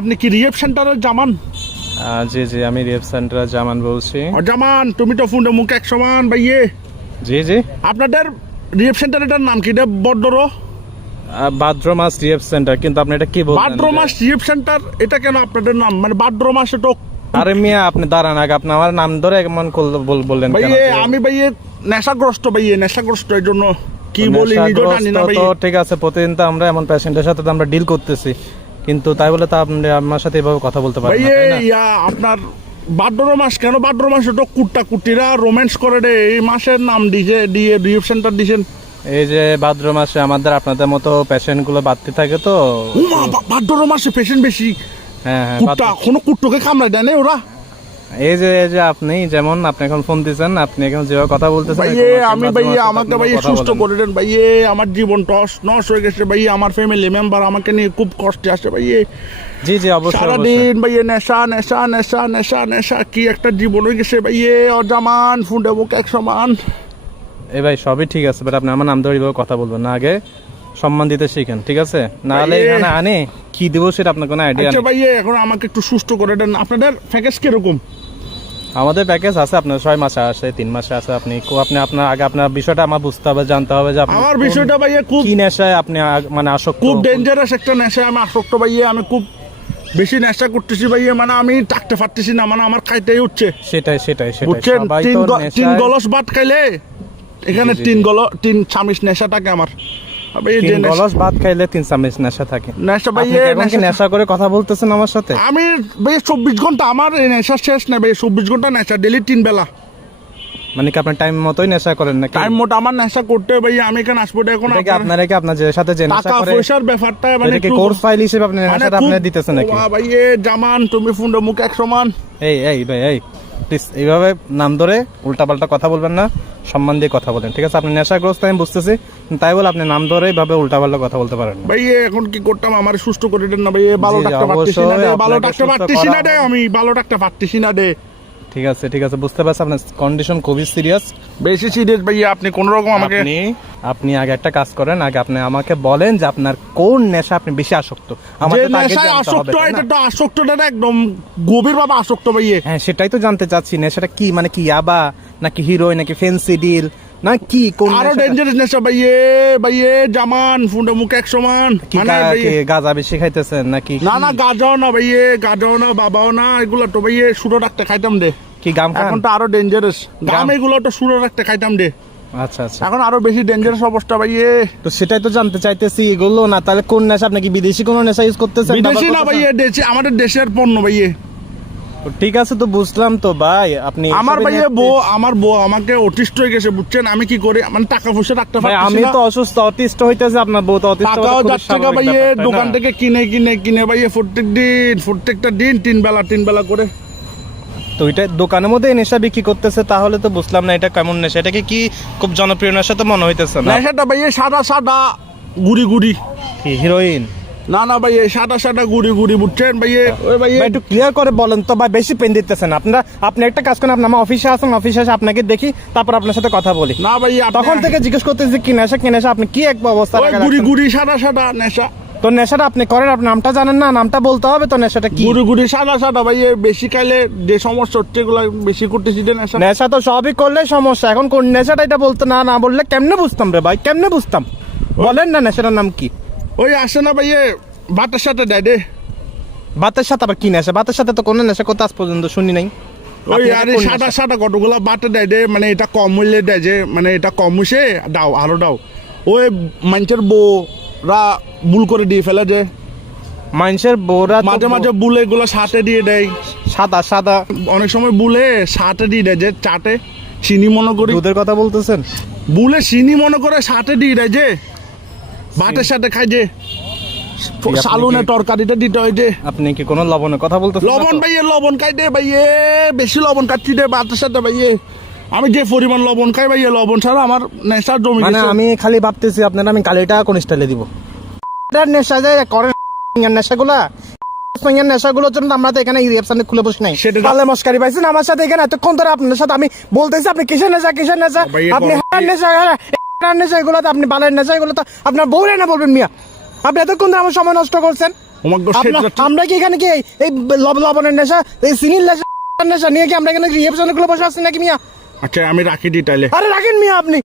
আপনি কি রিহেব সেন্টারের জামান? জি জি, আমি রিহেব সেন্টারের জামান বলছি। জামান, তুমি তো ফোনটা মুখ এক সমান ভাইয়ে। জি জি, আপনাদের রিহেব সেন্টারের নাম কি? এটা বড্ডর ভাদ্রমাস রিহেব সেন্টার, কিন্তু আপনি এটা কি বলছেন? ভাদ্রমাস রিহেব সেন্টার, এটা কেন আপনাদের নাম? মানে ভাদ্রমাস এটা? আরে মিয়া, আপনি দাঁড়ান আগে, আপনি আমার নাম ধরে এমন বললেন কেন? ভাইয়ে আমি ভাইয়ে নেশাগ্রস্ত, ভাইয়ে নেশাগ্রস্ত, এর জন্য কি বলি নিজেও জানি না ভাইয়ে। তো ঠিক আছে, প্রতিদিন তো আমরা এমন পেশেন্টের সাথে তো আমরা ডিল করতেছি, কিন্তু তাই বলে তো আপনি আমার সাথে এভাবে কথা বলতে পারেন না, ভাইয়ে তাই না? ইয়া আপনার ভাদ্র মাস কেন? ভাদ্র মাস এটা কুট্টা কুট্টিরা রোম্যান্স করে রে, এই মাসের নাম দিয়ে রিহেব সেন্টার দিয়েছেন। এই যে ভাদ্র মাসে আমাদের আপনাদের মতো পেশেন্ট গুলো বাড়তে থাকে তো। ভাদ্র মাসে পেশেন্ট বেশি? হ্যাঁ হ্যাঁ, কুট্টা কোনো কুট্টোকে কামড়ায় দেয় না ওরা? এই যে আপনি যেমন আপনি এখন ফোন দিচ্ছেন, আপনি এখন যেভাবে কথা বলতেছেন, ভাইয়ে আমি ভাইয়ে আমাকে ভাইয়ে সুস্থ করে দেন ভাইয়ে। আমার জীবন টস নস হয়ে গেছে ভাইয়ে, আমার ফ্যামিলি মেম্বার আমাকে নিয়ে খুব কষ্টে আসে ভাইয়ে। জি জি, অবশ্যই সারাদিন ভাইয়ে নেশা নেশা নেশা নেশা নেশা, কি একটা জীবন হয়ে গেছে ভাইয়ে। অজামান ফুন্ডে বুক এক সমান। এই ভাই সবই ঠিক আছে, বাট আপনি আমার নাম ধরে এইভাবে কথা বলবেন না, আগে সম্মান দিতে শিখেন, ঠিক আছে? নাহলে এখানে আনে কি দেবো সেটা আপনার কোনো আইডিয়া আচ্ছা নেই। ভাইয়ে এখন আমাকে একটু সুস্থ করে দেন। আপনাদের প্যাকেজ কিরকম? আমাদের প্যাকেজ আছে, আপনার 6 মাসে আসে, 3 মাসে আছে। আপনি আপনার আগে আপনার বিষয়টা আমার বুঝতে হবে, জানতে হবে যে আমার বিষয়টা ভাইয়ে খুব কি নেশায় আপনি মানে আসক্ত। খুব ডেঞ্জারাস একটা নেশা আমি আসক্ত ভাইয়ে। আমি খুব বেশি নেশা করতেছি ভাইয়ে, মানে আমি থাকতে পারতেছি না, মানে আমার খাইতেই হচ্ছে। সেটাই সেটাই সেটাই, বুঝছেন? সবাই তো তিন নেশায়। গলস ভাত খাইলে এখানে তিন চামিচ নেশা থাকে আমার। ভাইয়ে যে 3 গলস ভাত খাইলে 3 চামচ নেশা থাকে। নেশা আপনি ভাইয়ে এখন কি নেশা করে কথা বলতেছেন আমার সাথে? আমি ভাইয়ে 24 ঘন্টা আমার এই নেশা শেষ নেই ভাইয়ে। 24 ঘন্টা নেশা, ডেলি 3 বেলা। মানে কি আপনার টাইম মতোই নেশা করেন নাকি? টাইম মোটা আমার নেশা করতে ভাইয়ে। আমি এখানে আসবো এখন এটা কি আপনার যে সাথে যে নেশা টাকা করে, পয়সার ব্যাপারটা মানে এটা কি কোর্স ফাইল হিসেবে আপনি নেশাটা আপনি দিতেছেন নাকি? ভাইয়ে জামান, তুমি ফোনটা মুখ এক সমান। এই ভাই এই প্লিজ এইভাবে নাম ধরে উল্টাপাল্টা কথা বলবেন না, সম্মান দিয়ে কথা বলেন, ঠিক আছে? আপনি নেশাগ্রস্ত আমি বুঝতেছি, তাই বলে আপনি নাম ধরে এইভাবে উল্টাপাল্টা কথা বলতে পারেন না। ভাইয়ে এখন কি করতাম? আমার সুস্থ করে দেন না ভাইয়ে। ভালো ডাক্তার পাচ্ছি না রে, ভালো ডাক্তার পাচ্ছি না রে, আমি ভালো ডাক্তার পাচ্ছি না রে। ঠিক আছে বুঝতে পারছি আপনার কন্ডিশন খুবই সিরিয়াস, বেশি সিরিয়াস ভাইয়া। আপনি কোন রকম আমাকে আপনি আগে একটা কাজ করেন, আগে আপনি আমাকে বলেন যে আপনার কোন নেশা আপনি বেশি আসক্ত। যে নেশায় আসক্ত, এটা তো আসক্তটা একদম গভীর ভাবে আসক্ত ভাইয়ে। হ্যাঁ সেটাই তো জানতে চাচ্ছি, নেশাটা কি? মানে কি ইয়াবা নাকি হিরোইন নাকি ফেন্সিডিল না কি? কোন আরো ডেঞ্জারাস নেশা ভাইয়ে জামান ফোনটা মুখ এক সমান। গাঁজা বেশি খাইতেছেন নাকি? না গাঁজাও না ভাইয়ে, গাঁজাও না, বাবাও না, এগুলো তো ভাইয়ে সুরো ডাক্তার খাইতাম দে। কি গাম খান? এখন তো আরো ডেঞ্জারাস গাম, এগুলো তো সুরো ডাক্তার খাইতাম দে। আচ্ছা এখন আরো বেশি ডেঞ্জারাস অবস্থা ভাইয়ে। তো সেটাই তো জানতে চাইতেছি, এগুলো না তাহলে কোন নেশা? আপনি কি বিদেশি কোন নেশা ইউজ করতেছেন? বিদেশি না ভাইয়ে, দেশি, আমাদের দেশের পণ্য ভাইয়ে। ঠিক আছে তো বুঝলাম তো ভাই, আপনি আমার ভাইয়ে আমার বউ আমাকে অটিস্ট হয়ে গেছে, বুঝছেন? আমি কি করি? মানে টাকা পয়সা রাখতে পারছি না। আমি তো অসুস্থ, অটিস্ট হইতেছে, আপনার বউ তো অটিস্ট। টাকাও যাচ্ছে ভাইয়ে, দোকান থেকে কিনে ভাইয়ে প্রত্যেকটা দিন 3 বেলা করে। তো এটা দোকানের মধ্যে নেশা বিক্রি করতেছে, তাহলে তো বুঝলাম না এটা কেমন নেশা। এটাকে কি খুব জনপ্রিয় নেশা তো মনে হইতেছে না। নেশাটা ভাইয়ে সাদা গুড়ি। কি হিরোইন? না ভাইয়ে সাদা গুড়ি, বুঝছেন ভাইয়ে? ওই ভাইয়ে একটু ক্লিয়ার করে বলেন তো ভাই, বেশি পেন দিতেছেন আপনারা। আপনি একটা কাজ করেন, আপনি আমার অফিসে আসুন, অফিসে এসে আপনাকে দেখি, তারপর আপনার সাথে কথা বলি। না ভাইয়ে তখন থেকে জিজ্ঞেস করতেছি কি নেশা, আপনি কি এক অবস্থা? গুড়ি সাদা নেশা। তো নেশাটা আপনি করেন, আপনি নামটা জানেন না? নামটা বলতে হবে তো। নেশাটা কি? গুড়ি সাদা ভাইয়ে। বেশি খাইলে যে সমস্যা হচ্ছে, এগুলো বেশি করতেছি যে নেশা। নেশা তো সবই করলে সমস্যা, এখন কোন নেশাটা এটা বলতে না বললে কেমনে বুঝতাম রে ভাই, কেমনে বুঝতাম? বলেন না নেশাটার নাম কি? ওই আসে না ভাইয়ে ভাতের সাথে দেয় দে। ভাতের সাথে আবার কি নেশা? ভাতের সাথে তো কোনো নেশা করতে আজ পর্যন্ত শুনি নাই। ওই আরে সাদা কতগুলা বাটে দেয় দে, মানে এটা কম মূল্যে দেয় যে, মানে এটা কম হইছে দাও আরো দাও। ওই মানুষের বউরা ভুল করে দিয়ে ফেলে যে, মানুষের বউরা মাঝে বুলে এগুলো সাথে দিয়ে দেয়। সাদা অনেক সময় বুলে সাথে দিয়ে দেয় যে চাটে চিনি মনে করি। দুধের কথা বলতেছেন? বুলে চিনি মনে করে সাথে দিয়ে দেয় যে, ভাতের সাথে খাই যে সালুনে তরকারিটা দিতে হয় যে। আপনি কি কোনো লবণের কথা বলতেছেন? লবণ ভাইয়ে, লবণ খাই দে ভাইয়ে, বেশি লবণ খাচ্ছি দে ভাতের সাথে ভাইয়ে। আমি যে পরিমাণ লবণ খাই ভাইয়ে, লবণ ছাড়া আমার নেশা জমি মানে গেছে। আমি খালি ভাবতেছি আপনারা আমি কালিটা কোন স্টাইলে দিব। নেশা যে করেন নেশাগুলোর জন্য আমরা তো এখানে রিসেপশনে খুলে বসে নাই। তাহলে মস্কারি পাইছেন আমার সাথে এখানে এতক্ষণ ধরে। আপনার সাথে আমি বলতেছি আপনি কিসের নেশা আপনি নেশা এগুলো তো আপনি বালের নেশা, এগুলো তো আপনার বউরে না বলবেন মিয়া। আপনি এতক্ষণ ধরে আমার সময় নষ্ট করছেন। আমাকে আমরা কি এখানে কি এই লবণের নেশা, এই চিনির নেশা নিয়ে কি আমরা এখানে রিসেপশনে গুলো বসে আছি নাকি মিয়া? আচ্ছা আমি রাখি দিই তাইলে। আরে রাখেন মিয়া আপনি।